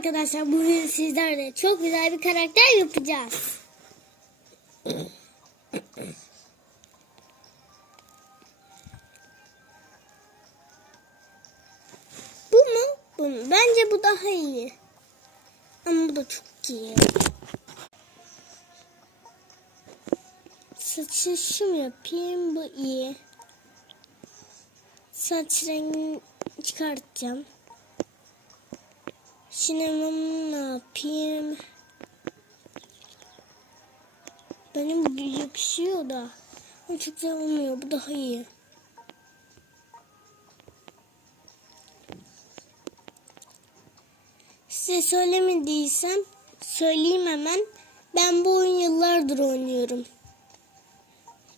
arkadaşlar bugün sizlerle çok güzel bir karakter yapacağız. Bu mu? Bu mu? Bence bu daha iyi. Ama bu da çok iyi. Saçı şu mu yapayım? Bu iyi. Saç rengini çıkartacağım. Sinemamı ne yapayım? Benim bu yakışıyor da. Ama çok güzel olmuyor. Bu daha iyi. Size söylemediysem söyleyeyim hemen. Ben bu oyun yıllardır oynuyorum.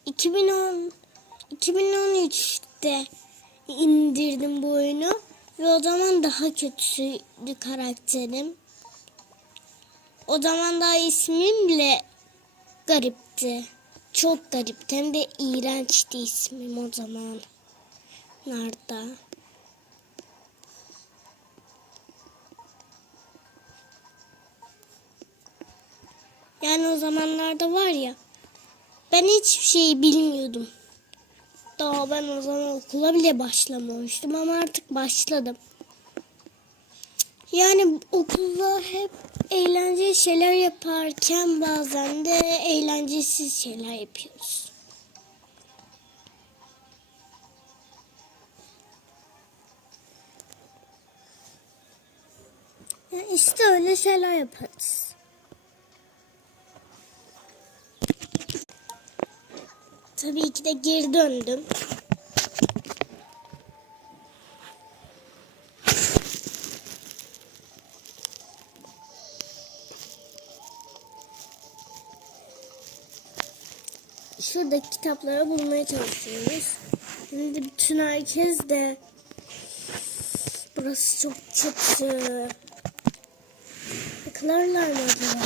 2010 2013'te indirdim bu oyunu ve o zaman daha kötüydü karakterim. O zaman daha ismim bile garipti. Çok garipti hem de iğrençti ismim o zaman. Nerede? Yani o zamanlarda var ya ben hiçbir şey bilmiyordum. Daha ben o zaman okula bile başlamamıştım ama artık başladım. Yani okulda hep eğlenceli şeyler yaparken bazen de eğlencesiz şeyler yapıyoruz. Yani işte öyle şeyler yaparız. Tabii ki de geri döndüm. Şuradaki kitapları bulmaya çalışıyoruz. Şimdi bütün herkes de burası çok kötü. Yakalarlar mı acaba?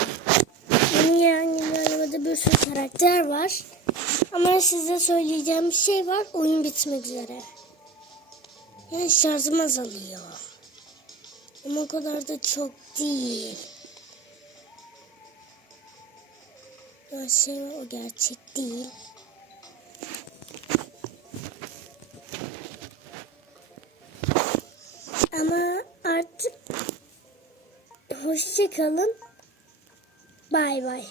Gelen günlerde bir sürü karakter var. Ama size söyleyeceğim bir şey var. Oyun bitmek üzere. Yani şarjım azalıyor. Ama o kadar da çok değil. Ya şey var, o gerçek değil. Ama artık hoşça kalın. Bay bay.